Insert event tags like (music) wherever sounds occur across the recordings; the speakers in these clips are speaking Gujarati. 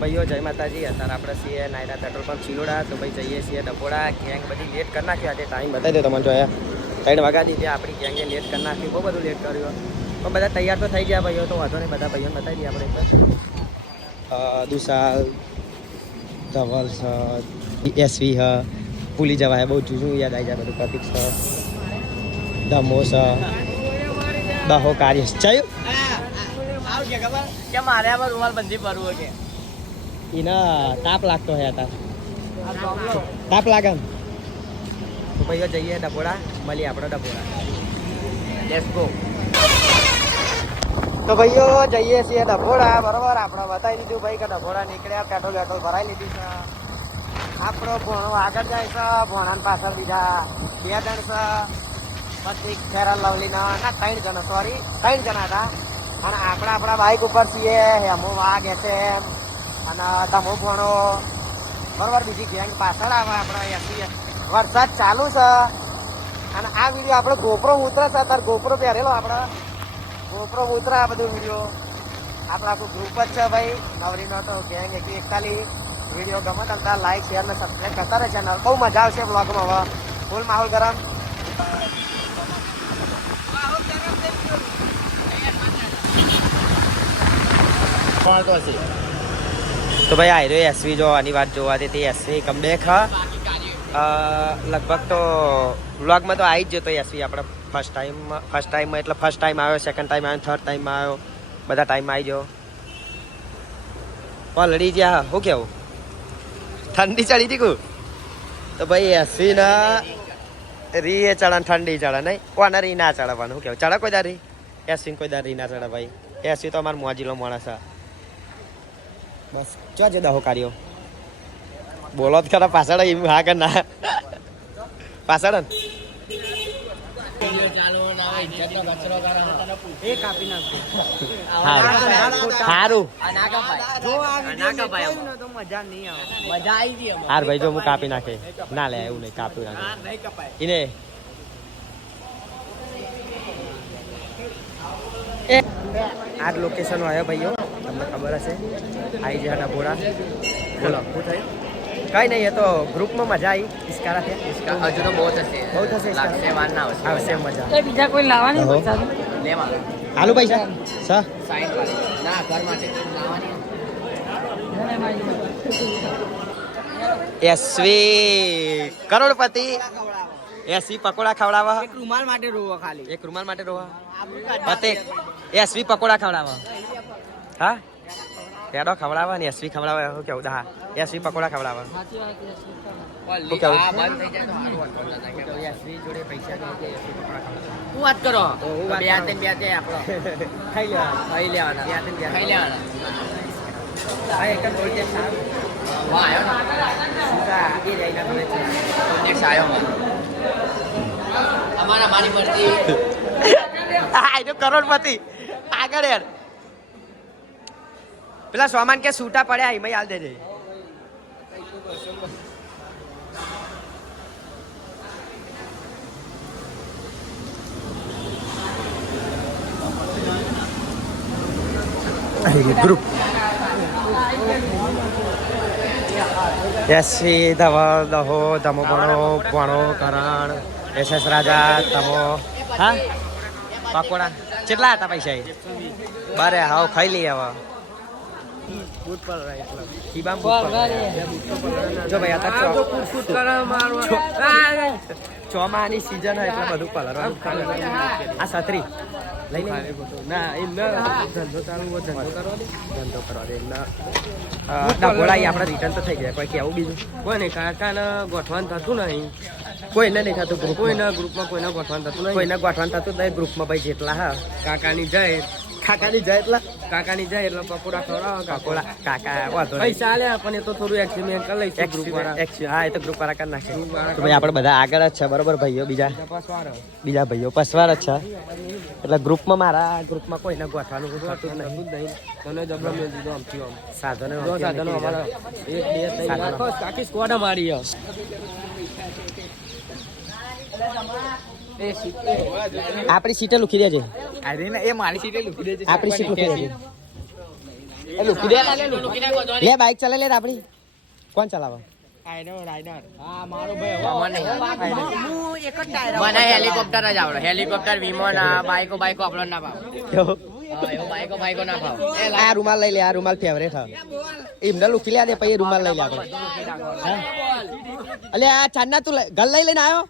ભાઈઓ જય માતાજી. અત્યારે આપણે છીએ નાયરા પેટ્રોલ પંપ ચિલોડા તો ભાઈ જઈએ છીએ ડબોડા ગેંગ બધી લેટ કરી નાખ્યું. આજે ટાઈમ બતાવી દે તમને જોયા ત્રણ વાગ્યા દીધી. આપણી ગેંગે લેટ કરી નાખ્યું બહુ બધું લેટ કર્યું. પણ બધા તૈયાર તો થઈ ગયા ભાઈઓ તો વાંધો નહીં. બધા ભાઈઓને બતાવી દઈએ આપણે દુસાલ ધવલ છે એસવી હ ભૂલી જવાય. બહુ જૂનું યાદ આવી જાય બધું પ્રતિક છે ધમો છે દહો કાર્ય. ચાયું ખબર? કે મારે આમાં રૂમાલ બંધી પરવો કે એના તાપ લાગતો હે તાર તાપ લાગે તો ભાઈઓ જઈએ ડબોડા મળીએ આપણે ડબોડા લેટ્સ ગો તો ભાઈઓ જઈએ છીએ ડભોડા. બરોબર આપણે બતાવી દીધું ભાઈ કે ડભોડા નીકળ્યા પેટ્રોલ પેટ્રોલ ભરાઈ લીધી છે. આપણો ભોણો આગળ જાય છે ભોણાની પાછળ બીજા બે જણ છે. પછી ખેરા લવલીના ના ત્રણ જણા સોરી ત્રણ જણા હતા. અને આપણા આપણા બાઇક ઉપર છીએ હેમો વાઘ છે અને તમો ભણો? બરોબર, બીજી ગેંગ પાછળ આવે આપણે એસી વરસાદ ચાલુ છે. અને આ વીડિયો આપણે ગોપરો ઉતરે છે. અત્યારે ગોપરો પહેરેલો આપણે. ગોપરો ઉતરા આ બધું વીડિયો આપણે આખું ગ્રુપ જ છે ભાઈ. નવરીનો તો ગેંગ એકી એકતાલી વીડિયો ગમે તમતા લાઈક શેર ને સબસ્ક્રાઈબ કરતા રહે ચેનલ બહુ મજા આવશે બ્લોગમાં હવે. ફૂલ માહોલ ગરમ. પણ તો હશે તો ભાઈ આ રહ્યો એસવી જોવાની વાત જોવા તે એસવી કમબેક હા. લગભગ તો વ્લોગમાં તો આવી જ જતો એસવી આપણે ફર્સ્ટ ટાઈમ ફર્સ્ટ ટાઈમમાં એટલે ફર્સ્ટ ટાઈમ આવ્યો સેકન્ડ ટાઈમ આવ્યો થર્ડ ટાઈમ આવ્યો, બધા ટાઈમ આવી ગયો. ઓલરેડી જ્યાં શું કેવું? ઠંડી ચડી હતી તો ભાઈ એસવી ના રી એ ચડે ઠંડી ચડે, નહીં? કોના રી ના ચડાવવાનું શું કેવું? ચડે કોઈ દારી એસવી કોઈ દારી ના ચડે ભાઈ. એસવી તો અમારો મોજીલો માણસ છે. બસ ક્યાં છે દહો કાર્યો? બોલો જ ખરા પાછળ એમ હા કે ના? પાછળ કાપી હારું. હારું ના કપાય જો આ ના કપાય તો મજા નહીં આવે. મજા આવી ગઈ હાર ભાઈ જો હું કાપી નાખે. ના લે એવું નહીં કાપી નાખે. એને આ જ લોકેશન આવ્યો ભાઈઓ. તમને ખબર હશે. આવી જાય ડબોડા બોલો શું થયું? કઈ નહીં એ તો ગ્રુપમાં મજા આવી. ઇસ્કારા થયા હજુ તો બહુ થશે. બહુ થશે ઇસ્કારા? લાગશે વાર ના આવશે. આવશે મજા. એ બીજા કોઈ લાવવાની હો. પૈસા લેવા. આલુ પૈસા સા. સાઈડ વાળી. ના ઘર માટે લાવવાની એસવી કરોડપતિ. એસવી પકોડા ખવડાવવા. એક રૂમાલ માટે રોવો ખાલી. એક રૂમાલ માટે રોવા. પતે. એસવી પકોડા ખવડાવવા. હા? પેડો ખવડાવે ને એસવી ખવડાવે શું કેવું? હા એસવી પકોડા ખવડાવવા. હું એસવી જોડે પૈસા હું વાત કરો? હું બે હાથે આપણો. ખાઈ લેવા ખાઈ લેવાના. બે ખાઈ લેવાના. હા એક જ બોલતે સારું વાહ આવ્યો ને. સીધા એ જઈને પ્રોજેક્ટ આવ્યો અમારા મારી મરજી. (laughs) હા કરોડપતિ. આગળ યાર. પેલા સોમાન કે છૂટા પડ્યા એમાં હાલ દેજે ગ્રુપ એસી ધવલ દહો ધમો ભણો ભણો કરણ એસ રાજા તમો હા પકોડા કેટલા હતા પૈસા બારે હાવ ખાઈ લઈએ હવે જો ભાઈ ચોમાની સીઝન હોય એટલે બધું પલરવાનું આ છત્રી. લઈ ના એમ ધંધો ચાલુ ધંધો કરવા દે ધંધો કરવા દે ના. ડબોળાઈ આપણે રિટર્ન તો થઈ ગયા કોઈ કેવું બીજું? કોઈ નહીં કાકાને ગોઠવાનું થતું નહીં. કોઈને નહીં થતું ગ્રુપ કોઈના ગ્રુપમાં કોઈને ગોઠવાનું થતું નહીં. કોઈને ગોઠવાનું થતું નહીં ગ્રુપમાં ભાઈ જેટલા હા. કાકાની જાય. કાકાની જાય એટલે? કાકાની જાય એટલે પકોડા ખવડાવો પકોડા. કાકા વાંધો પૈસા આલે પણ એ તો થોડું એક્સપેરિમેન્ટ કરી લઈશું ગ્રુપ વાળા. હા એ તો ગ્રુપ વાળા કરી નાખશે. તો ભાઈ આપણે બધા આગળ જ છે બરોબર ભાઈઓ બીજા? બીજા ભાઈઓ પસવાર જ છે. એટલે ગ્રુપમાં મારા ગ્રુપમાં કોઈને ગોઠવાનું થતું જ નહીં. તને જબરો મેં દીધો આમથી આમ. સાધનો સાધનો અમારા. એક બે ત્રણ સાધનો. આખો સ્ક્વોડ અમારી છે. આપણી સીટે લુખી દેજે. અરે ને એ મારી સીટે લુખી દેજે આપણી સીટ લુખી દેજે. એ લુખી દે. લે બાઈક ચલાવી લે આપણી. કોણ ચલાવે? મને હેલિકોપ્ટર જ આવડે. હેલિકોપ્ટર વિમાન બાઈકો બાઈકો આપણો ના ભાવ. કેવું? હા, એવું બાઈકો બાઈકો ના ભાવ. એ આ રૂમાલ લઈ લે આ રૂમાલ ફેવરેટ એમને લુકી લે દે પછી રૂમાલ લઈ લે આપણે? અલે આ ચાંદના તું લઈ- ગલ લઈ લઈને આવ્યો?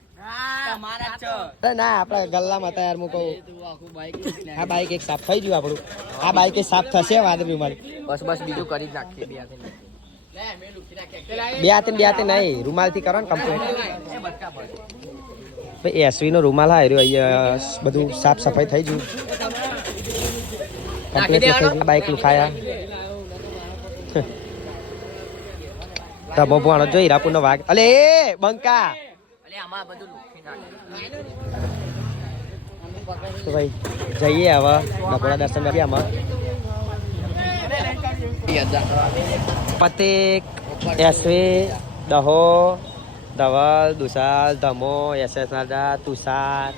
ના આપડે ગલ્લામાં હતા યાર હું કહું. તું આખું બાઈક આ બાઈક એક સાફ થઈ ગયું આપણું. આ બાઈક સાફ થશે વાદળી મારી. બસ બસ બીજું કરી જ નાખીએ બે હાથે. બે હાથે ને બે હાથે નહીં રૂમાલથી કરો ને કમ્પ્લીટ ભાઈ એસવી નો રૂમાલ હા રહ્યો અહીંયા બધું સાફ સફાઈ થઈ ગયું. Complete bike લુખાયા. (laughs) તમો ભણો જો હીરાપુર નો વાઘ. અલે બંકા. તો ભાઈ, જઈએ હવે બપોરા દર્શન કરીએ આમાં. પતિક, એસવી, દહો, ધવલ, દુસાલ, ધમો, એસએસ નાદા તુષાર.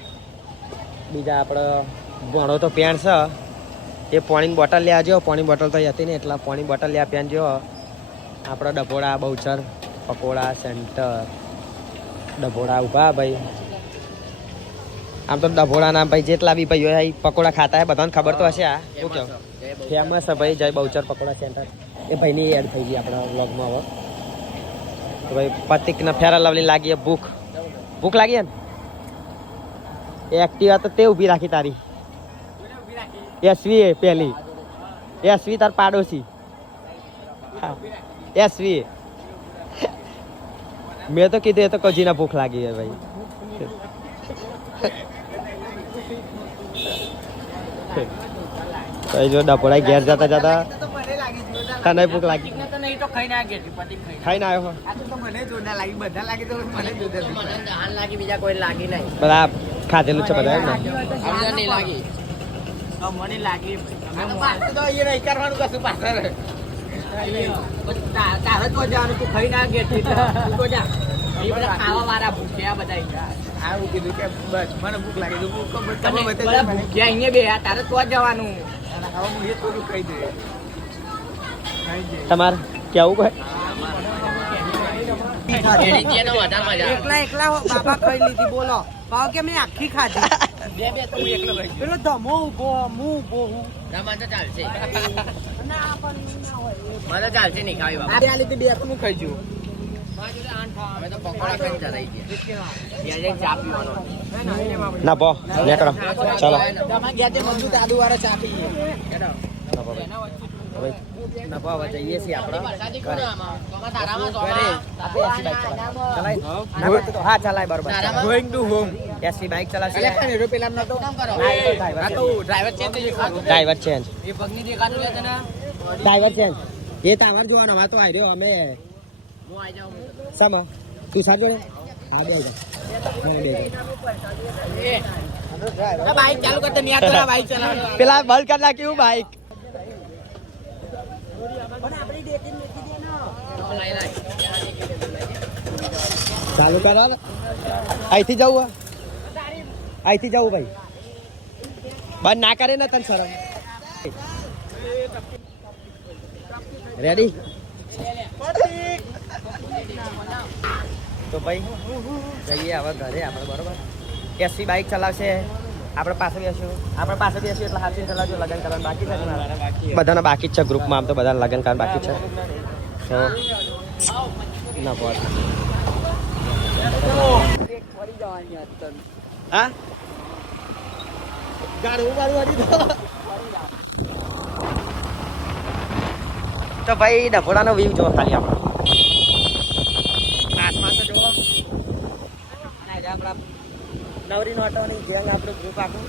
બીજા આપણો ભણો તો પેણ છે. એ પાણીની બોટલ લે આવજો પાણી બોટલ તો હતી ને, એટલા પાણી બોટલ લે પેન જો. આપણો ડપોડા બહુચર, પકોડા, સેન્ટર. ડભોડા ઊભા ભાઈ. આમ તો ડભોડા ના ભાઈ જેટલા બી ભાઈઓ હોય પકોડા ખાતા હોય બધાને ખબર તો હશે આ. શું કહો? ફેમસ છે ભાઈ જય બહુચર પકોડા સેન્ટર એ ભાઈની એડ થઈ ગઈ આપણા વ્લોગમાં હવે. તો ભાઈ પતિકને ફેરા લવલી લાગી ભૂખ. ભૂખ લાગી ને એ એક્ટિવા તો તે ઊભી રાખી તારી. એસવી એ પહેલી એસવી તાર પાડોશી. હા એસવી મેં તો કીધું એ તો કજીના ભૂખ લાગી છે ભાઈ. જો ડપોડા ઘેર જતા જતા તને ભૂખ લાગી. નહીં તો ખાઈ ના ગયા પતિ ખાઈ ખાઈને. આવ્યો. હાલ લાગી બીજા કોઈ લાગી નહીં. બધા ખાધેલું છે બધા મને લાગી તારે તો જવાનું તું ખાઈ ના ગયા તું તો જા. ખાવા વાળા ભૂખ્યા બધા આવું કીધું કે બસ મને ભૂખ લાગી. તો ભૂખ તમે તમે બધા ભૂખ્યા અહીંયા બે તારે તો જવાનું. હવે હું એ થોડું કહી દે. તમારે કેવું કોઈ? એકલા એકલા હો- બાબા ખાઈ લીધી બોલો. ભાવ કે મેં આખી ખાધી. બે બે તું એકલો પેલો ધમો ઊભો હું ઊભો હું. ચાલશે. મને ચાલશે નહીં ખાવી બાબા આ લીધી બે હું ખાઈ પીવાનો. ના પો નીકળો. ચાલો. હા. ચલાય બરોબર. Going to home SV bike ચલાવશે. એટલે ખાને રો પેલા નતો? આ તો ડ્રાઈવર ચેન્જ ડ્રાઈવર ચેન્જ એ પગની દેખાતું લે તને. ડ્રાઈવર છે એ ટાવર જોવાનો હવે તો આવી રહ્યો અમે સામો તું સાર જોડે હા બે જા હા બે જા બાઈક ચાલુ કરતા નહીં આ તો પેલા બંધ કરી નાખ્યું લઈ ચાલુ કરો ને. અહીંથી જવું? અહીંથી જવું ભાઈ. બંધ ના કરે ને તને શરમ. રેડી તો ભાઈ જઈએ હવે ઘરે આપણે બરોબર? એસી બાઇક ચલાવશે. આપણે પાસે બેસ્યું આપણે પાસે બેસ્યું એટલે હાથી ચલાવજો લગ્ન કરવાનું બાકી છે? બધાના બાકી જ છે ગ્રુપમાં આમ તો બધાને લગ્ન કરવાનું બાકી છે. તો ના બોલ હા? ગાડું ગાડું હરી તો. તો ભાઈ ડભોડાનો વ્યૂ જો ખાલી આપણો. આસમાન તો આજે આપણા નવરી નોટોની ગેંગ આપણું ગ્રુપ આખું.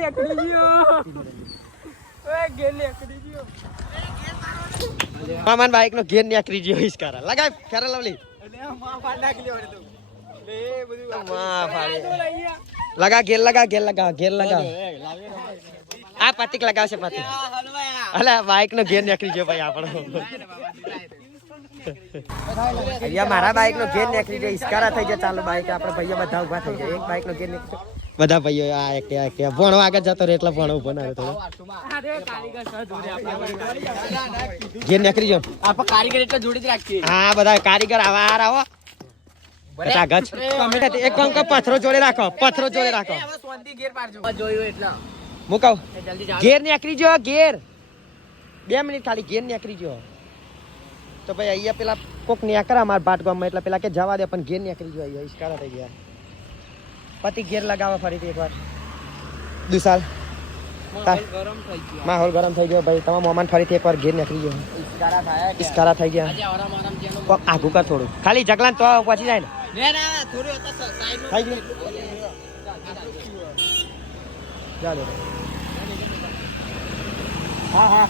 લેકડી ગયો. ઓય ગેર લેકડી ગયો. મામાન બાઈક નો ગેર નેકરી ગયો ઈસ કરા લગાય ફેરા લવલી. લગા ગેર લગા ગેર લગા ગેર લગા. આ પતિક લગાવશે પતિક અલા બાઈક નો ગેર નીકળી ગયો ભાઈ આપણો. મારા બાઈક નો ગેર નીકળી ગયો ઈસ્કારા થઈ જાય ચાલો બાઈક આપણે ભાઈઓ બધા ઊભા થઈ જાય એક બાઈક નો ગેર નીકળી બધા ભાઈઓ આ એક એક ભણો આગળ જતો રહે એટલે ભણો ઊભો ના થોડો. ઘેર નીકળી જાઓ. આપણે કારીગર એટલે જોડી જ રાખીએ. હા બધા કારીગર આવા હાર આવો એક કામ કર પથરો જોડે રાખો પથરો જોડે રાખો. હવે શાંતિ ઘેર નીકળી જો ઘેર. બે મિનિટ ખાલી ઘેર નીકળી જો તો ભાઈ અહીંયા પેલા કોક નીકળે અમારા ભાટ ગામમાં એટલે પેલા કે જવા દે પણ ઘેર નીકળી જો અહીંયા ઇસ્કારા થઈ ગયા. પતિ ઘેર લગાવે ફરીથી એકવાર. દુસાલ માહોલ ગરમ થઈ ગયો. ભાઈ. તમારા મોમાન ફરીથી એકવાર ઘેર નીકળી ગયો. ઇસ્કારા થઈ ગયા. આઘું કર થોડું. ખાલી જગલાન તો પછી જાય ને. થઈ ગયું. જા હા હા.